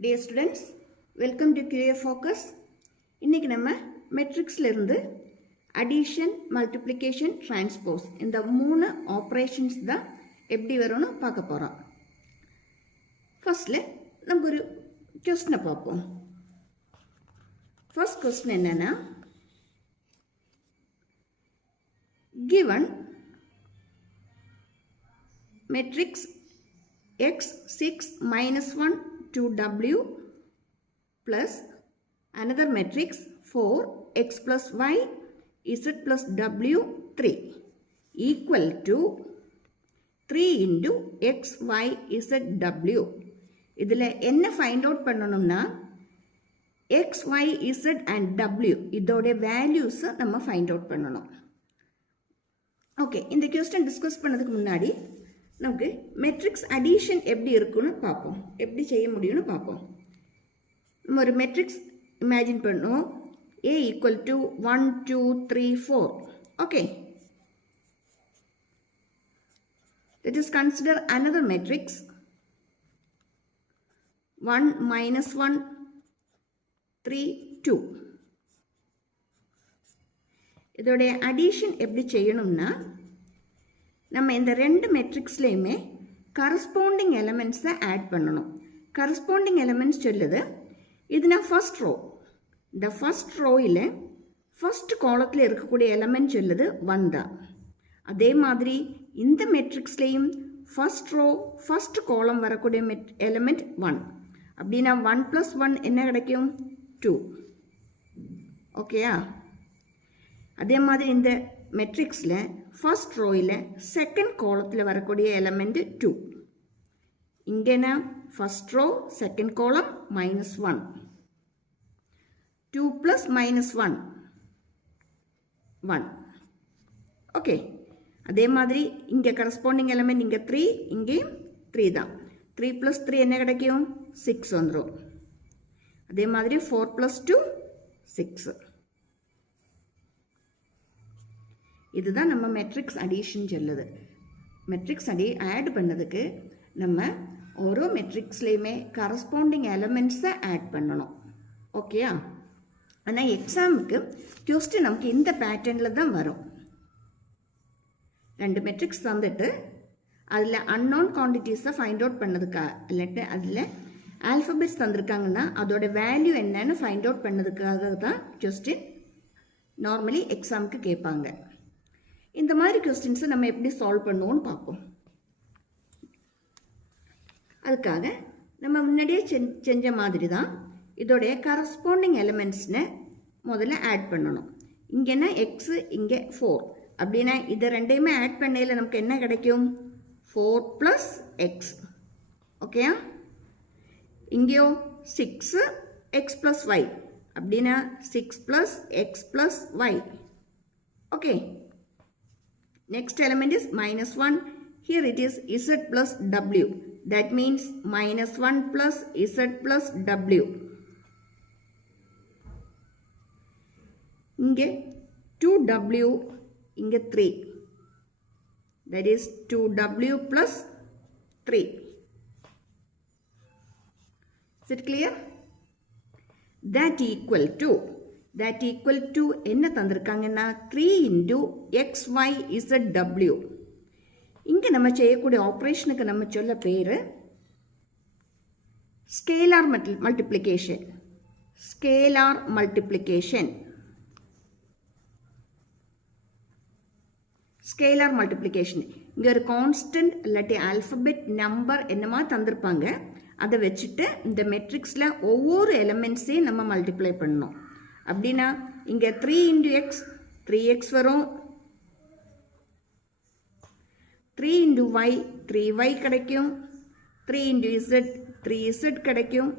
Dear students, welcome to QA Focus. இன்னைக்கு நம்ம மெட்ரிக்ஸ்ல இருந்து addition, multiplication, transpose இந்த மூணு ஆபரேஷன்ஸ் தான் எப்படி வரும்னு பார்க்க போறோம். ஃபர்ஸ்ட்ல நம்ம ஒரு क्वेश्चन பார்ப்போம். First question என்னன்னா, given matrix x 6 minus 1 2w plus another matrix 4 x plus y z plus w 3 equal to 3 into x y z w. இதில் என்ன find out பண்ணணும்னா x y z and w இதோட values நம்ம find out பண்ணணும். Okay, இந்த question discuss பண்ணதுக்கு முன்னாடி நமக்கு மெட்ரிக்ஸ் அடிஷன் எப்படி இருக்குன்னு பார்ப்போம், எப்படி செய்ய முடியும்னு பார்ப்போம். நம்ம ஒரு மெட்ரிக்ஸ் இமேஜின் பண்ணுவோம். a equal to 1 2 3 4. okay, let us consider another matrix 1 minus 1 3 2. இதோட அடிஷன் எப்படி செய்யணும்னா, நம்ம இந்த ரெண்டு மெட்ரிக்ஸ்லையுமே கரஸ்பாண்டிங் எலமெண்ட்ஸை ஆட் பண்ணணும். கரஸ்பாண்டிங் எலமெண்ட்ஸ் சொல்லுது, இது நான் ஃபர்ஸ்ட் ரோ. இந்த ஃபர்ஸ்ட் ரோயில் ஃபர்ஸ்ட் காலத்தில் இருக்கக்கூடிய எலமெண்ட் சொல்லுது 1 தான். அதே மாதிரி இந்த மெட்ரிக்ஸ்லையும் ஃபர்ஸ்ட் ரோ ஃபர்ஸ்ட் காலம் வரக்கூடிய எலமெண்ட் 1. அப்படின்னா 1 + 1 என்ன கிடைக்கும்? 2. ஓகேயா? அதே மாதிரி இந்த மெட்ரிக்ஸில் ஃபர்ஸ்ட் ரோயில் செகண்ட் காலத்தில் வரக்கூடிய எலமெண்ட் 2. இங்கேனா first row second column -1. 2 + -1 1. Okay, அதே மாதிரி இங்கே கரஸ்பாண்டிங் எலமெண்ட் இங்கே 3, இங்கேயும் 3 தான். 3 + 3 என்ன கிடைக்கும்? 6 வந்துடும். அதே மாதிரி 4 + 2 6. இதுதான் நம்ம மெட்ரிக்ஸ் அடிஷன் சொல்லுது. மெட்ரிக்ஸ் ஆட் பண்ணதுக்கு நம்ம ஓரோ மெட்ரிக்ஸ்லேயுமே கரஸ்பாண்டிங் எலமெண்ட்ஸை ஆட் பண்ணணும். ஓகேயா? ஆனால் எக்ஸாமுக்கு கொஸ்டின் நமக்கு இந்த பேட்டர்னில் தான் வரும். ரெண்டு மெட்ரிக்ஸ் தந்துட்டு அதில் அன்னோன் குவான்டிட்டிஸை ஃபைண்ட் அவுட் பண்ணதுக்கா, இல்லாட்டி அதில் ஆல்ஃபபெட்ஸ் தந்திருக்காங்கன்னா அதோட வேல்யூ என்னன்னு ஃபைண்ட் அவுட் பண்ணதுக்காக தான் கொஸ்டின் நார்மலி எக்ஸாமுக்கு கேட்பாங்க. இந்த மாதிரி கொஸ்டின்ஸை நம்ம எப்படி சால்வ் பண்ணுவோம்னு பார்ப்போம். அதுக்காக நம்ம முன்னாடியே செஞ்ச மாதிரி தான் இதோடைய கரஸ்பாண்டிங் எலிமெண்ட்ஸ்னு முதல்ல ஆட் பண்ணணும். இங்கேனா எக்ஸு, இங்கே 4. அப்படின்னா இதை ரெண்டையுமே ஆட் பண்ணையில் நமக்கு என்ன கிடைக்கும்? 4 + x. ஓகேயா? இங்கேயோ 6 x + y. அப்படின்னா 6 + x + y. Okay, next element is -1. Here it is z plus w. That means -1 + z plus w. இங்கே 2w, இங்கே 3. That is 2w plus 3. Is it clear? That equal to என்ன தந்திருக்காங்கன்னா 3 into x y z w. இங்கே நம்ம செய்யக்கூடிய ஆப்ரேஷனுக்கு நம்ம சொல்ல பேர் scalar multiplication. Scalar multiplication. Scalar multiplication. இங்கே ஒரு கான்ஸ்டன்ட் இல்லாட்டி ஆல்ஃபபெட் நம்பர் என்னமா தந்திருப்பாங்க. அதை வச்சுட்டு இந்த மெட்ரிக்ஸில் ஒவ்வொரு எலமெண்ட்ஸையும் நம்ம மல்டிப்ளை பண்ணணும். அப்படின்னா இங்கே 3 into x 3x வரும். 3 into y 3y கிடைக்கும். 3 into z 3z கிடைக்கும்.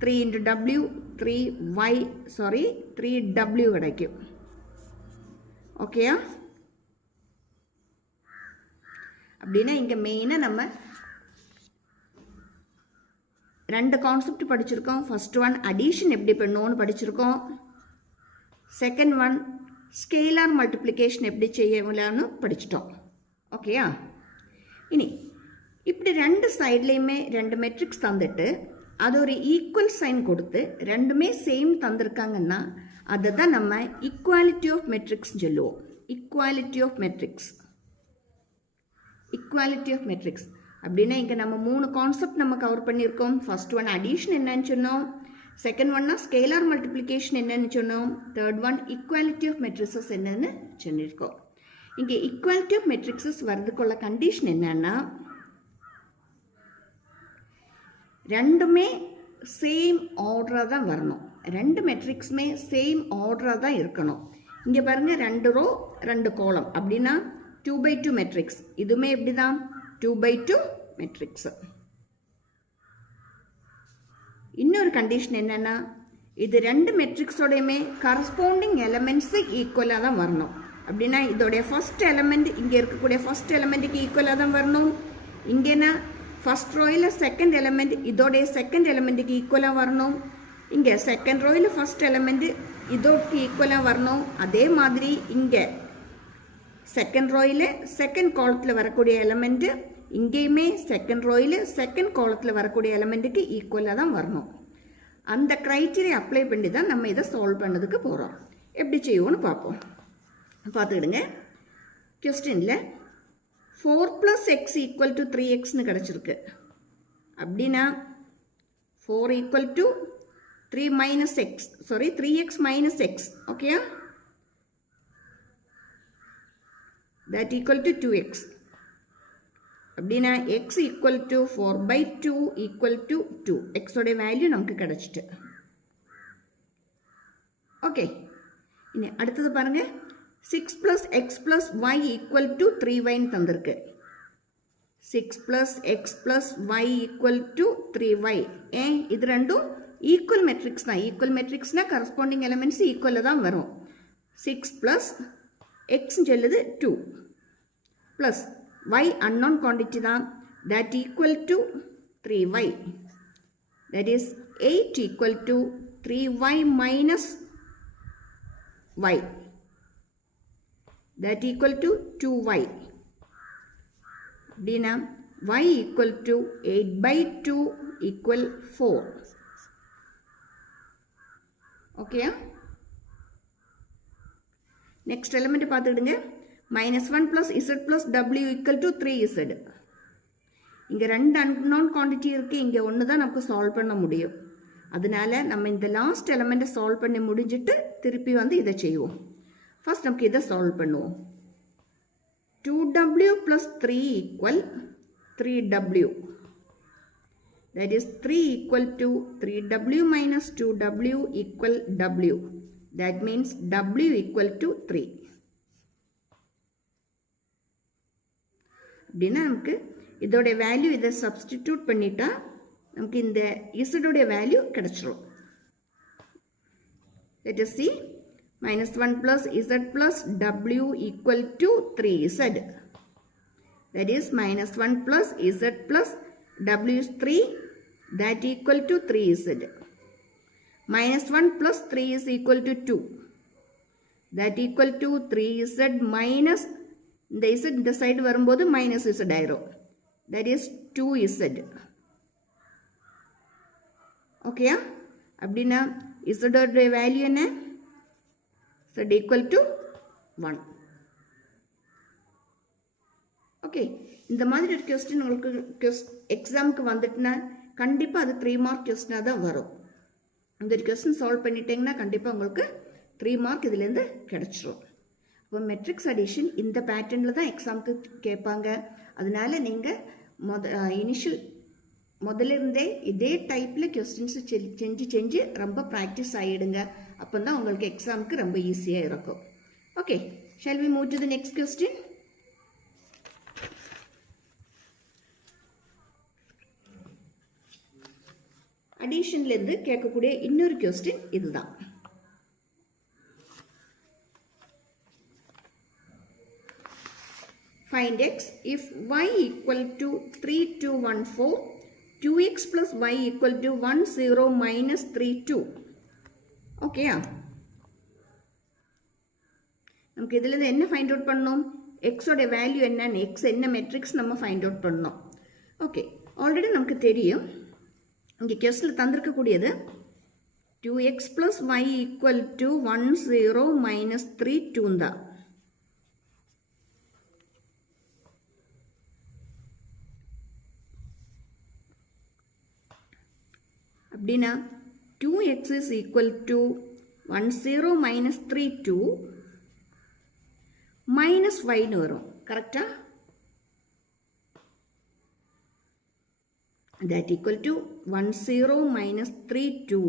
3 into w 3w கிடைக்கும். ஓகேயா? அப்படின்னா இங்கே மெயினாக நம்ம ரெண்டு கான்செப்ட் படிச்சிருக்கோம். ஃபர்ஸ்ட் ஒன் அடிஷன் எப்படி பண்ணுவோன்னு படிச்சிருக்கோம். செகண்ட் ஒன் ஸ்கேலார் மல்டிப்ளிகேஷன் எப்படி செய்யலாம்னு படிச்சிட்டோம். ஓகேயா? இனி இப்படி ரெண்டு சைட்லேயுமே ரெண்டு மெட்ரிக்ஸ் தந்துட்டு அது ஒரு ஈக்குவல் சைன் கொடுத்து ரெண்டுமே சேம் தந்திருக்காங்கன்னா அதை தான் நம்ம ஈக்குவாலிட்டி ஆஃப் மெட்ரிக்ஸ் சொல்லுவோம். Equality of matrix. Equality of matrix அப்படின்னா இங்கே நம்ம 3 கான்செப்ட் நம்ம கவர் பண்ணியிருக்கோம். ஃபர்ஸ்ட் ஒன் அடிஷன் என்னன்னு சொன்னோம், செகண்ட் ஒன்னா ஸ்கேலார் மல்டிப்ளிகேஷன் என்னன்னு சொன்னோம், தேர்ட் ஒன் ஈக்குவாலிட்டி ஆஃப் மெட்ரிக்ஸஸ் என்னன்னு சொல்லியிருக்கோம். இங்கே ஈக்குவாலிட்டி ஆஃப் மெட்ரிக்ஸஸ் வரதுக்குள்ள கண்டிஷன் என்னன்னா ரெண்டுமே சேம் ஆர்டராக தான் வரணும். ரெண்டு மெட்ரிக்ஸுமே சேம் ஆர்டராக தான் இருக்கணும். இங்கே பாருங்கள் 2 ரோ 2 காலம் அப்படின்னா 2x2 மெட்ரிக்ஸ். இதுவுமே எப்படி தான் 2x2 மெட்ரிக்ஸ். இன்னொரு கண்டிஷன் என்னன்னா இது ரெண்டு மெட்ரிக்ஸோடையுமே கரஸ்பாண்டிங் எலமெண்ட்ஸு ஈக்குவலாக தான் வரணும். அப்படின்னா இதோடைய ஃபர்ஸ்ட் எலமெண்ட் இங்கே இருக்கக்கூடிய ஃபர்ஸ்ட் எலமெண்ட்டுக்கு ஈக்குவலாக தான் வரணும். இங்கேனா ஃபர்ஸ்ட் ரோயில் செகண்ட் எலமெண்ட் இதோடைய செகண்ட் எலமெண்ட்டுக்கு ஈக்குவலாக வரணும். இங்கே செகண்ட் ரோயில் ஃபர்ஸ்ட் எலமெண்ட்டு இதோக்கு ஈக்குவலாக வரணும். அதே மாதிரி இங்கே செகண்ட் ரோயில் செகண்ட் காலத்தில் வரக்கூடிய எலமெண்ட்டு இங்கேயுமே செகண்ட் ரோயில் செகண்ட் காலத்தில் வரக்கூடிய எலமெண்ட்டுக்கு ஈக்குவலாக தான் வரணும். அந்த க்ரைட்டீரியா அப்ளை பண்ணி தான் நம்ம இதை சால்வ் பண்ணதுக்கு போகிறோம். எப்படி செய்வோன்னு பார்ப்போம். பார்த்துக்கிடுங்க. கொஸ்டினில் 4 + x = 3xன்னு கிடச்சிருக்கு. அப்படின்னா 4 = 3x - x. ஓகேயா? that equal to 2x. அப்படின்னா x = 4/2 = 2. x ஓட வேல்யூ நமக்கு கிடச்சிட்டு. ஓகே, இனி அடுத்தது பாருங்க. 6 + x + y = 3yன்னு தந்திருக்கு. 6 + x + y = 3y. ஏன் இது ரெண்டும் ஈக்குவல் மெட்ரிக்ஸ் தான். ஈக்குவல் மெட்ரிக்ஸ்னால் கரஸ்பாண்டிங் எலமெண்ட்ஸ் ஈக்குவலாக தான் வரும். 6 + x சொல்லுது 2 ப்ளஸ் y unknown quantity தான், that equal to 3y. that is 8 = 3y minus y. that equal to 2y. அப்படின்னா y = 8/2 = 4. ஓகேயா? நெக்ஸ்ட் எலிமெண்ட் பார்த்துக்கிடுங்க. -1 + z + w = 3z. இங்கே 2 unknown quantity இருக்குது. இங்கே ஒன்று தான் நமக்கு சால்வ் பண்ண முடியும். அதனால நம்ம இந்த லாஸ்ட் எலிமெண்ட்டை சால்வ் பண்ணி முடிஞ்சிட்டு திருப்பி வந்து இதை செய்வோம். ஃபர்ஸ்ட் நமக்கு இதை சால்வ் பண்ணுவோம். 2w + 3 = 3w. that is 3 = 3w - 2w = w. that means w = 3. அப்படின்னா நமக்கு இதோடைய வேல்யூ இதை சப்ஸ்டிடியூட் பண்ணிட்டா நமக்கு இந்த இசடோடைய வேல்யூ கிடைச்சிரும். let us see. -1 + z + w = 3z. that is -1 + z + w is 3. that equal to 3z. -1 + 3 is equal to 2. that equal to 3z minus இந்த z இந்த சைடு வரும்போது -z ஆயிரும். that is 2z. ஓகேயா? அப்படின்னா z ஓட value என்ன? z equal to 1. Okay, இந்த மாதிரி ஒரு கொஸ்டின் உங்களுக்கு எக்ஸாமுக்கு வந்துட்டுனா கண்டிப்பாக அது 3 மார்க் கொஸ்டினாக தான் வரும். இந்த ஒரு கொஸ்டின் சால்வ் பண்ணிட்டீங்கன்னா கண்டிப்பாக உங்களுக்கு 3 மார்க் இதுலேருந்து கிடச்சிரும். இப்போ மெட்ரிக்ஸ் அடிஷன் இந்த பேட்டர்னில் தான் எக்ஸாமுக்கு கேட்பாங்க. அதனால நீங்கள் முதலிருந்தே இதே டைப்பில் கொஸ்டின்ஸு செஞ்சு ரொம்ப ப்ராக்டிஸ் ஆகிடுங்க. அப்போ தான் உங்களுக்கு எக்ஸாமுக்கு ரொம்ப ஈஸியாக இருக்கும். Okay, shall we move to the next question? அடிஷன்லேருந்து கேட்கக்கூடிய இன்னொரு கொஸ்டின் இதுதான். Find x if y = 3214, 2x + y = 10 - 32. ஓகேயா? நமக்கு இதில் என்ன ஃபைண்ட் அவுட் பண்ணணும்? எக்ஸோட வேல்யூ என்னன்னு, எக்ஸ் என்ன மெட்ரிக்ஸ் நம்ம ஃபைண்ட் அவுட் பண்ணணும். ஓகே, ஆல்ரெடி நமக்கு தெரியும் இங்கே கொஸ்டினில் தந்திருக்கக்கூடியது 2x plus y equal to 1 0 minus 3 2 தான். அப்படின்னா 2x is equal to 1 0 minus 3 2 minus yன்னு வரும். கரெக்டா? That equal to 1 0 minus 3 2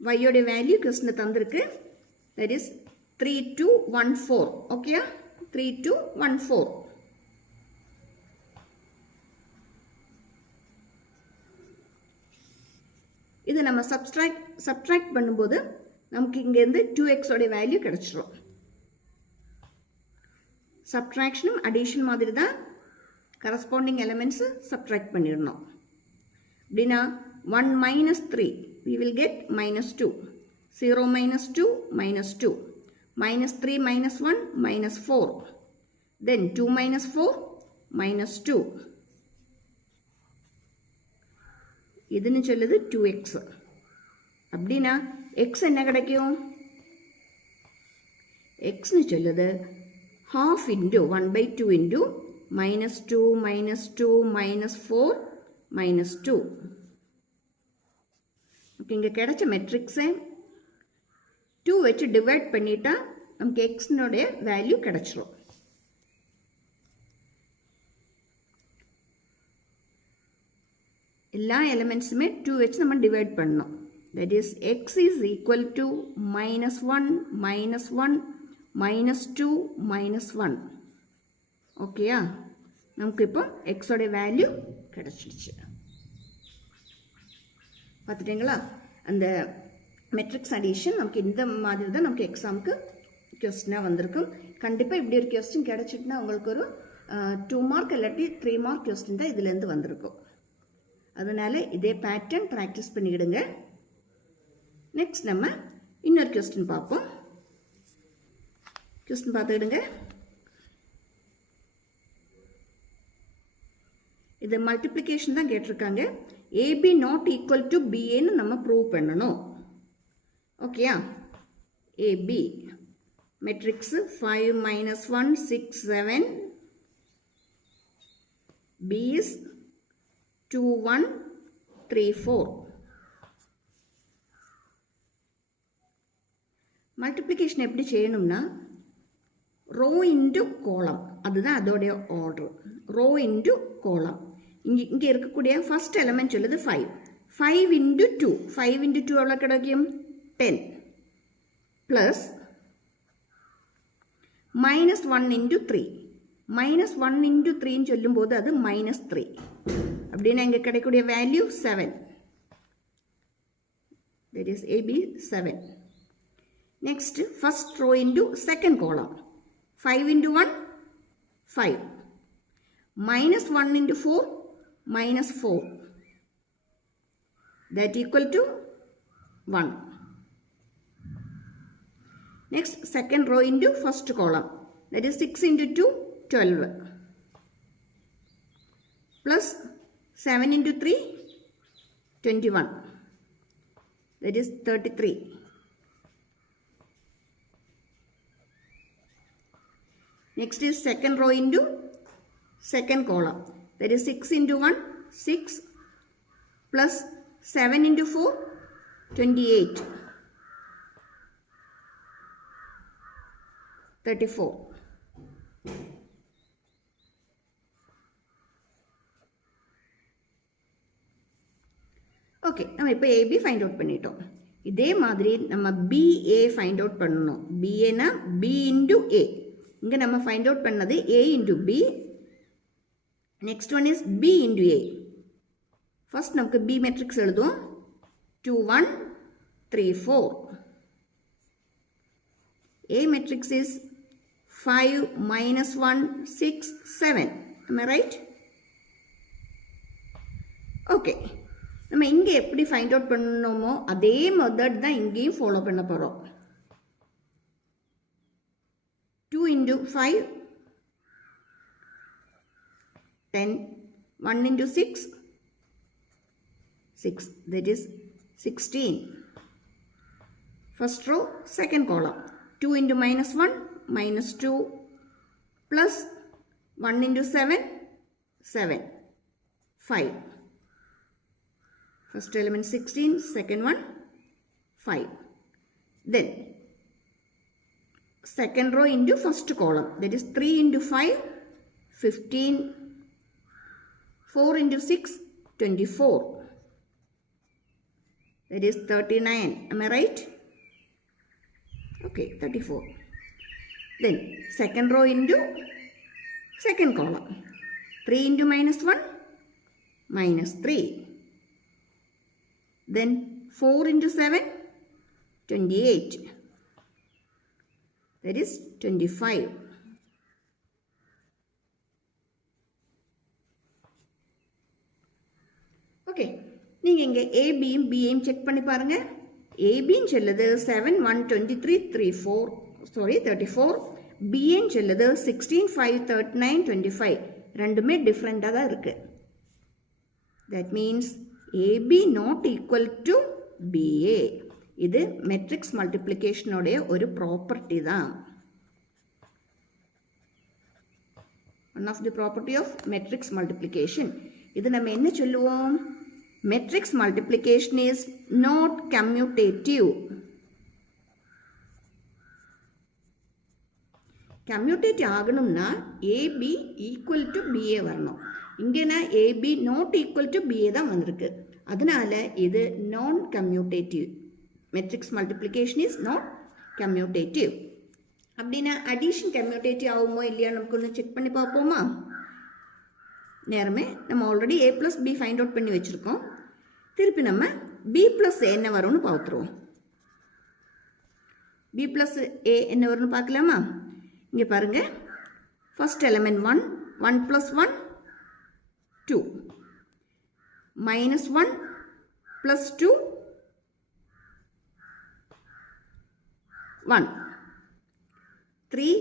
y யோட வேல்யூ கொஸ்டினில் தந்திருக்கு. that is 3214. ஓகேயா? 3214. இதை நம்ம சப்ட்ராக்ட் பண்ணும்போது நமக்கு இங்கேருந்து 2x ஓட வேல்யூ கிடைச்சிரும். சப்ட்ராக்ஷனும் அடிஷன் மாதிரி தான் கரஸ்பாண்டிங் எலிமெண்ட்ஸு சப்ட்ராக்ட் பண்ணிடணும். அப்படின்னா 1 minus 3 we will get minus 2. 0 minus 2 minus 2. Minus 3 minus 1 minus 4. Then 2 minus 4 minus 2. இதுன்னு சொல்லுது 2x. அப்படின்னா x என்ன கிடைக்கும்? xன்னு சொல்லுது half into 1 by 2 into minus 2 minus 2 minus 4 minus 2. இங்கே கிடைச்ச மெட்ரிக்ஸை 2 வச்சு டிவைட் பண்ணிட்டா நமக்கு எக்ஸ்னுடைய வேல்யூ கிடைச்சிரும். எல்லா எலிமெண்ட்ஸுமே 2 வச்சு நம்ம டிவைட் பண்ணணும். That is X is equal to -1 -1 -2 -1. ஓகேயா? நமக்கு இப்போ எக்ஸோடைய வேல்யூ கிடைச்சிடுச்சு. பார்த்துட்டிங்களா? அந்த மெட்ரிக்ஸ் அடிஷன் நமக்கு இந்த மாதிரி தான் நமக்கு எக்ஸாமுக்கு கொஸ்டினாக வந்திருக்கும். கண்டிப்பாக இப்படி ஒரு கொஸ்டின் கிடச்சிட்டுனா உங்களுக்கு ஒரு 2 மார்க் இல்லாட்டி 3 மார்க் கொஸ்டின் தான் இதுலேருந்து வந்திருக்கும். அதனால் இதே பேட்டர்ன் ப்ராக்டிஸ் பண்ணிக்கிடுங்க. நெக்ஸ்ட் நம்ம இன்னொரு கொஸ்டின் பார்ப்போம். கொஸ்டின் பார்த்துக்கிடுங்க. இது மல்டிப்ளிகேஷன் தான் கேட்டிருக்காங்க. ஏபி நாட் ஈக்குவல் டு பிஏன்னு நம்ம ப்ரூவ் பண்ணணும். ஓகேயா? AB matrix 5 minus 1 6 7. B is 2 1 3 4. Multiplication எப்படி செய்யணும்னா ரோ இன்டு கோலம், அதுதான் அதோடைய ஆர்டர். ரோ இன்டு கோலம். இங்கே இருக்கக்கூடிய ஃபர்ஸ்ட் எலிமெண்ட் சொல்லுது 5. 5 into 2. 5 into 2 எவ்வளோ கிடைக்கும்? 10. Plus -1 into 3. -1 into 3ன்னு சொல்லும்போது அது -3. அப்படின்னா இங்கே கிடைக்கக்கூடிய value 7. that is AB 7. Next, first row into second column. 5 into 1 5. -1 into 4 -4. That equal to 1. Next, second row into first column. That is 6 into 2 12. Plus 7 into 3 21. That is 33. Next is second row into second column. That is 6 into 1 6 plus 7 into 4 28. 34. Okay, நம்ம இப்போ AB find out பண்ணிட்டோம். இதே மாதிரி நம்ம BA find out பண்ணணும். பிஏனா B into A. இங்கே நம்ம ஃபைண்ட் அவுட் பண்ணது A into B. Next one is B into A. First நமக்கு பி மெட்ரிக்ஸ் எழுதுவோம். 2 1 3 4. A matrix is 5 minus 1 6 7. Am I right? Okay. நம்ம இங்கே எப்படி ஃபைண்ட் அவுட் பண்ணணுமோ அதே மெத்தட் தான் இங்கேயும் ஃபாலோ பண்ண போகிறோம். 2 into 5 10. 1 into 6 6. That is 16. First row, second column. 2 into minus 1, minus 2, plus 1 into 7, 7. 5. First element 16, second one 5. Then second row into first column, that is 3 into 5, 15. 4 into 6, 24. That is 39. Am I right? Okay, 34. Then second row into second column. 3 into minus 1, minus 3. Then 4 into 7, 28. That is 25. Okay. நீங்கள் இங்கே ஏபியும் பியையும் check பண்ணி பாருங்க. ஏபின்னு சொல்லுது 7 1 23 34. பின்னு சொல்லுது 16 5 39 25. ரெண்டுமே டிஃப்ரெண்டாக தான் இருக்குது. That means AB not equal to BA. இது மெட்ரிக்ஸ் மல்டிப்ளிகேஷனுடைய ஒரு ப்ராப்பர்ட்டி தான். One of the property of matrix multiplication. இது நம்ம என்ன சொல்லுவோம்? Matrix multiplication is not commutative. Commutative ஆகணும்னா AB equal to BA வரணும். இங்கேனா AB not equal to BA தான் வந்திருக்கு. அதனால இது non commutative. Matrix multiplication is not commutative. அப்படின்னா addition commutative ஆகுமோ இல்லையா நமக்கு ஒன்று செக் பண்ணி பார்ப்போமா? நேரமே நம்ம already A plus B find out பண்ணி வச்சுருக்கோம். திருப்பி நம்ம B plus A என்ன வரும்னு பார்த்துருவோம். B plus A என்ன வரும்னு பார்க்கலாமா? இங்கே பாருங்க, first element 1, 1 plus 1, 2. minus 1 plus 2, 1. 3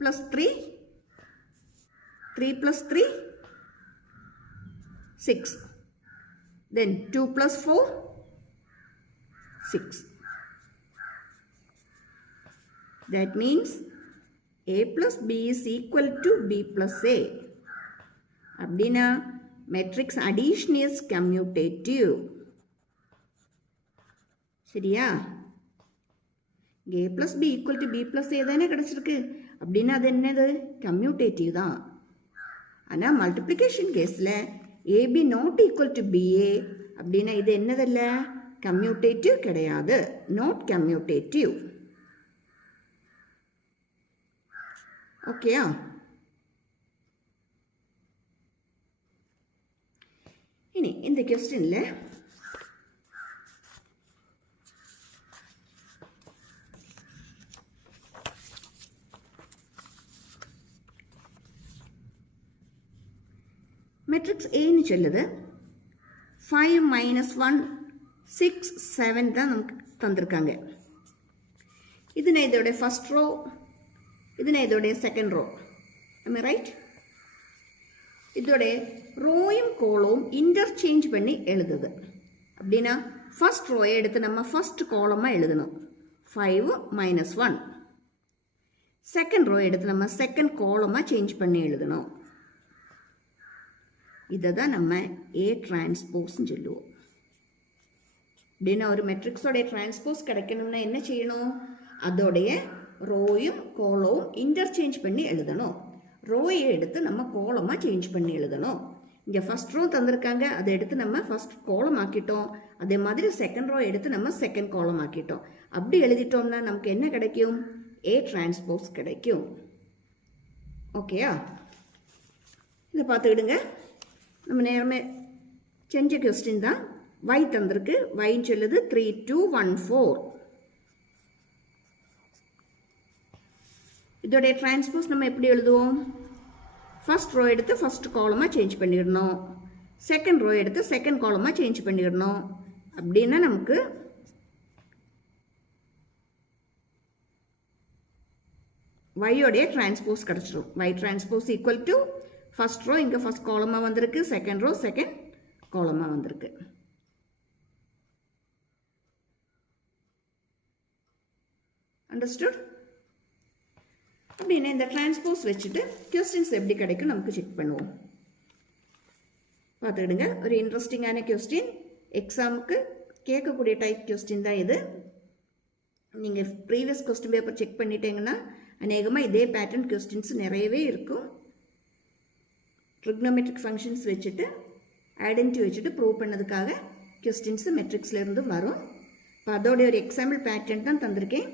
plus 3, 3 plus 3, 6. Then 2 plus 4, 6. That means A plus B is equal to B plus A. அப்படின்னா matrix addition is commutative. சரியா? A plus B equal to B plus A தானே கிடைச்சிருக்கு. அப்படின்னா அது என்னது? commutative தான். ஆனால் multiplication கேஸில் AB not equal to BA அப்படின்னா இது என்னதில்ல? commutative கிடையாது. not commutative. ஓகேயா? இனி இந்த கொஸ்டினில் மெட்ரிக்ஸ் ஏன்னு சொல்லுது 5 minus 1 6 7 தான் நமக்கு தந்திருக்காங்க. இதுனா இதோடைய ஃபர்ஸ்ட் ரோ, இதுனா இதோடைய second row. am I right? இதோடைய ரோயும் கோலவும் இன்டர்சேஞ்ச் பண்ணி எழுதுது. அப்படின்னா ஃபர்ஸ்ட் ரோயை எடுத்து நம்ம ஃபர்ஸ்ட் கோலமாக எழுதணும். 5 minus 1. செகண்ட் ரோ எடுத்து நம்ம செகண்ட் கோலமாக சேஞ்ச் பண்ணி எழுதணும். இதை தான் நம்ம ஏ டிரான்ஸ்போஸ்ன்னு சொல்லுவோம். அப்படின்னா ஒரு மெட்ரிக்ஸோடைய டிரான்ஸ்போஸ் கிடைக்கணும்னா என்ன செய்யணும்? அதோடைய ரோயும் கோலவும் இன்டர்சேஞ்ச் பண்ணி எழுதணும். ரோயை எடுத்து நம்ம கோலமாக சேஞ்ச் பண்ணி எழுதணும். இங்கே ஃபஸ்ட் ரோ தந்திருக்காங்க, அதை எடுத்து நம்ம ஃபஸ்ட் கோலம் ஆக்கிட்டோம். அதே மாதிரி செகண்ட் ரோ எடுத்து நம்ம செகண்ட் கோலம் ஆக்கிட்டோம். அப்படி எழுதிட்டோம்னா நமக்கு என்ன கிடைக்கும்? ஏ டிரான்ஸ்போஸ் கிடைக்கும். ஓகேயா? இதை பார்த்துக்கிடுங்க. நம்ம நேரமே செஞ்ச கொஸ்டின் தான். y தந்திருக்கு. yன்னு சொல்லுது 3 2 1 4. இதோடைய டிரான்ஸ்போஸ் நம்ம எப்படி எழுதுவோம்? ஃபர்ஸ்ட் ரோ எடுத்து ஃபர்ஸ்ட் காலமாக சேஞ்ச் பண்ணிடணும். செகண்ட் ரோ எடுத்து செகண்ட் காலமாக சேஞ்ச் பண்ணிடணும். அப்படின்னா நமக்கு y-உடைய டிரான்ஸ்போஸ் கிடச்சிடும். y transpose equal to first row இங்கே ஃபர்ஸ்ட் காலமாக வந்திருக்கு, செகண்ட் ரோ செகண்ட் காலமாக வந்திருக்கு. அண்டர்ஸ்டுட்? அப்படின்னா இந்த டிரான்ஸ்போஸ் வச்சுட்டு கொஸ்டின்ஸ் எப்படி கிடைக்கும் நமக்கு செக் பண்ணுவோம். பார்த்துக்கிடுங்க, ஒரு இன்ட்ரெஸ்டிங்கான கொஸ்டின், எக்ஸாமுக்கு கேட்கக்கூடிய டைப் கொஸ்டின் தான் இது. நீங்கள் ப்ரீவியஸ் கொஸ்டின் பேப்பர் செக் பண்ணிட்டீங்கன்னா அநேகமாக இதே பேட்டர்ன் கொஸ்டின்ஸ் நிறையவே இருக்கும். ட்ரிக்னோமெட்ரிக் ஃபங்க்ஷன்ஸ் வச்சுட்டு ஐடென்டிட்டி வச்சுட்டு ப்ரூவ் பண்ணதுக்காக கொஸ்டின்ஸு மெட்ரிக்ஸ்லேருந்து வரும். இப்போ அதோடைய ஒரு எக்ஸாம்பிள் பேட்டர்ன் தான் தந்திருக்கேன்.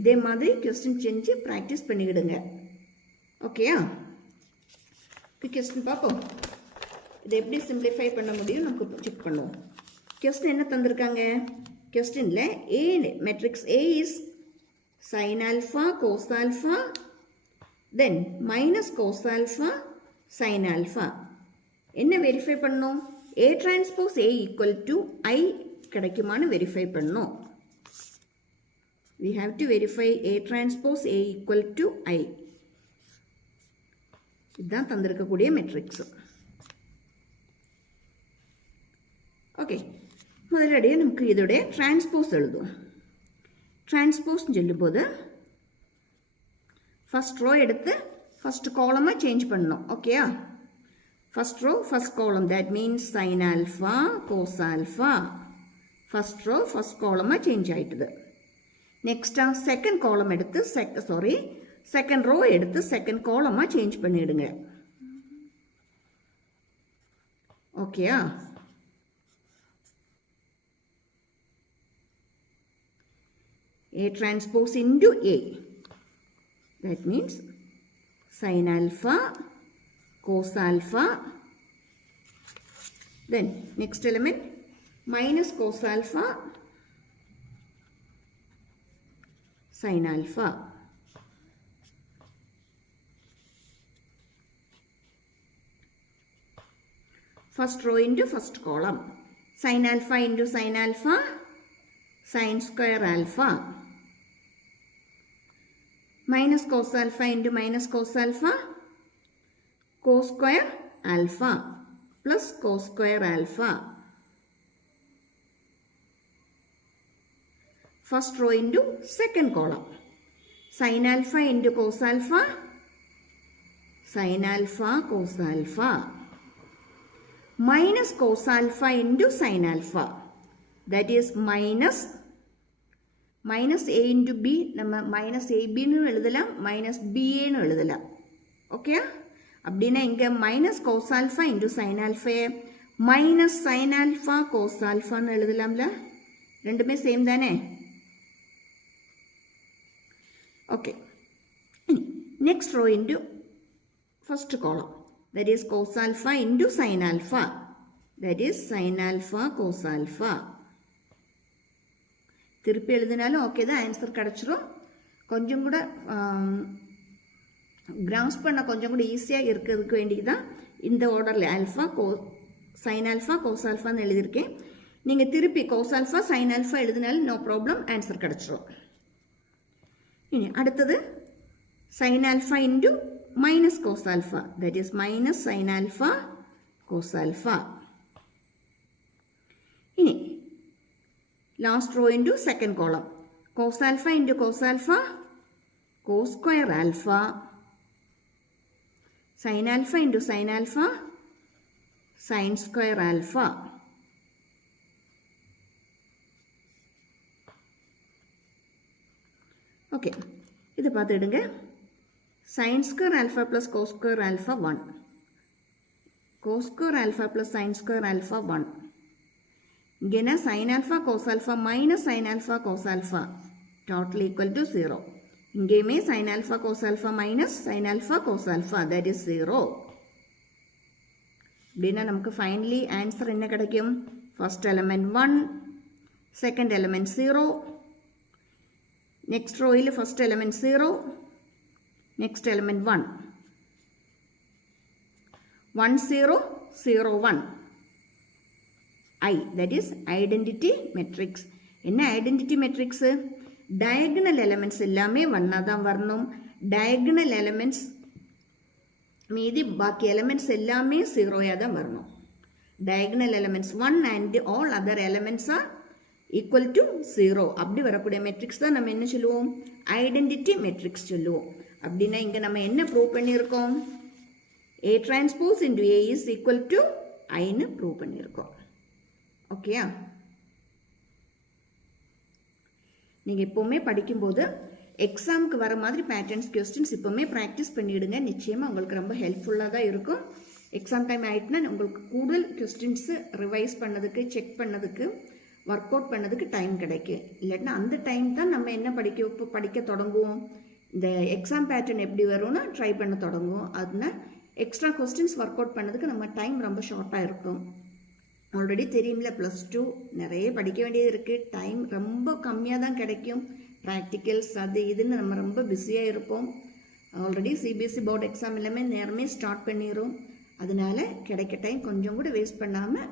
இதே மாதிரி கொஸ்டின் செஞ்சு ப்ராக்டிஸ் பண்ணிக்கிடுங்க. ஓகேயா? கொஸ்டின் பார்ப்போம். இதை எப்படி சிம்பிளிஃபை பண்ண முடியும் நமக்கு செக் பண்ணுவோம். கொஸ்டின் என்ன தந்திருக்காங்க? கொஸ்டினில் A matrix A is sin alpha cos alpha then minus cos alpha sin alpha. என்ன வெரிஃபை பண்ணணும்? A transpose A equal to I கிடைக்குமான்னு வெரிஃபை பண்ணணும். We have to verify A transpose A equal to I. இதுதான் தந்திருக்கக்கூடிய metrics. Okay, முதலடியாக நமக்கு இதோடைய transpose எழுதும். Transpose சொல்லும்போது ஃபஸ்ட் ரோ எடுத்து ஃபஸ்ட் காலமாக சேஞ்ச் பண்ணணும். ஓகேயா? First row first column, that means sine alpha cos alpha. First row first காலமாக சேஞ்ச் ஆகிட்டுது. நெக்ஸ்ட்டாக செகண்ட் காலம் எடுத்து செகண்ட் ரோ எடுத்து செகண்ட் காலமாக சேஞ்ச் பண்ணிவிடுங்க. ஓகேயா? A transpose into A. That means sin alpha, cos alpha. Then next element minus cos alpha, sin alpha. First row into first column. Sin alpha into sin alpha, sin square alpha. Minus cos alpha into minus cos alpha, cos square alpha plus cos square alpha. First row into second column. Sin alpha into cos alpha, sin alpha cos alpha. Minus cos alpha into sin alpha. That is minus a into b. நம்ம minus ab னு எழுதலாம், minus ba னு எழுதலாம். Okay? அப்படின்னா இங்கே minus cos alpha into sin alpha minus sin alpha cos alpha னு எழுதலாம்ல? ரெண்டுமே same தானே? Okay. Next row into first column. That is cos alpha into sin alpha. That is sin alpha cos alpha. திருப்பி எழுதினாலும் okay தான், answer கிடச்சிரும். கொஞ்சம் கூட cross பண்ண கொஞ்சம் கூட ஈஸியாக இருக்கிறதுக்கு வேண்டியது தான் இந்த ஆர்டரில் ஆல்ஃபா சைன் ஆல்ஃபா கோஸ் ஆல்ஃபான்னு எழுதியிருக்கேன். நீங்கள் திருப்பி கோஸ் ஆல்ஃபா சைன் ஆல்ஃபா எழுதினாலும் நோ ப்ராப்ளம், ஆன்சர் கிடச்சிரும். இனி அடுத்தது sine alpha into minus cos alpha. That is minus sine alpha cos alpha. இனி last row into second column. Cos alpha into cos alpha, cos square alpha. Sin alpha into sin alpha, sin square alpha. Okay, இது பார்த்துடுங்க. Sin square alpha plus cos square alpha 1. Cos square alpha plus sin square alpha 1. இங்கே sin alpha cos alpha minus sin alpha cos alpha total equal to 0. இங்கேயுமே sin alpha cos alpha minus sin alpha cos alpha, that is 0. அப்படின்னா நமக்கு finally answer என்ன கிடைக்கும்? First element 1, second element 0, next ரோயில் first element 0, next element 1, 1 0 0 1. I, that is identity matrix. என்ன identity மெட்ரிக்ஸு? Diagonal elements எல்லாமே ஒன்னாக தான் வரணும். டயகனல் எலிமெண்ட்ஸ் மீதி பாக்கி எலிமெண்ட்ஸ் எல்லாமே ஜீரோயாக தான் வரணும். Diagonal elements 1 and all other elements are equal to 0 அப்படி வரக்கூடிய மெட்ரிக்ஸ் தான் நம்ம என்ன சொல்லுவோம், ஐடென்டிட்டி மெட்ரிக்ஸ் சொல்லுவோம். அப்படின்னா இங்கே நம்ம என்ன ப்ரூவ் பண்ணியிருக்கோம், A transpose into A is equal to ஐன்னு ப்ரூவ் பண்ணியிருக்கோம். ஓகேயா? நீங்கள் எப்போவுமே படிக்கும்போது எக்ஸாமுக்கு வர மாதிரி பேட்டர்ன்ஸ் கொஸ்டின்ஸ் இப்போவுமே ப்ராக்டிஸ் பண்ணிவிடுங்க. நிச்சயமாக உங்களுக்கு ரொம்ப ஹெல்ப்ஃபுல்லாக தான் இருக்கும். எக்ஸாம் டைம் ஆகிட்டுனா உங்களுக்கு கூடுதல் கொஸ்டின்ஸு ரிவைஸ் பண்ணதுக்கு, செக் பண்ணதுக்கு, ஒர்க் அவுட் பண்ணதுக்கு டைம் கிடைக்கும். இல்லாட்டினா அந்த டைம் தான் நம்ம என்ன படிக்க தொடங்குவோம், இந்த எக்ஸாம் பேட்டர்ன் எப்படி வரும்னா ட்ரை பண்ண தொடங்குவோம். அதனால் எக்ஸ்ட்ரா கொஸ்டின்ஸ் ஒர்க் அவுட் பண்ணதுக்கு நம்ம டைம் ரொம்ப ஷார்ட்டாக இருக்கும். ஆல்ரெடி தெரியும்ல, +2 நிறைய படிக்க வேண்டியது இருக்குது. டைம் ரொம்ப கம்மியாக தான் கிடைக்கும். ப்ராக்டிக்கல்ஸ் அது இதுன்னு நம்ம ரொம்ப பிஸியாக இருப்போம். ஆல்ரெடி சிபிஎஸ்சி போர்டு எக்ஸாம் எல்லாமே நேரமே ஸ்டார்ட் பண்ணிடும். அதனால கிடைக்க டைம் கொஞ்சம் கூட வேஸ்ட் பண்ணாமல்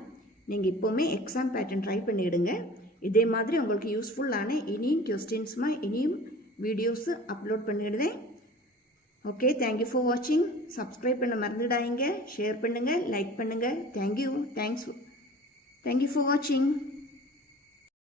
நீங்கள் இப்போவுமே எக்ஸாம் பேட்டர்ன் ட்ரை பண்ணிவிடுங்க. இதே மாதிரி உங்களுக்கு யூஸ்ஃபுல்லான இனியும் கொஸ்டின்ஸுமா இனியும் வீடியோஸு அப்லோட் பண்ணிவிடுவேன். ஓகே, தேங்க்யூ ஃபார் வாட்சிங். சப்ஸ்கிரைப் பண்ண மறந்துடாதீங்க. ஷேர் பண்ணுங்கள், லைக் பண்ணுங்கள். தேங்க்யூ ஃபார் வாட்சிங்.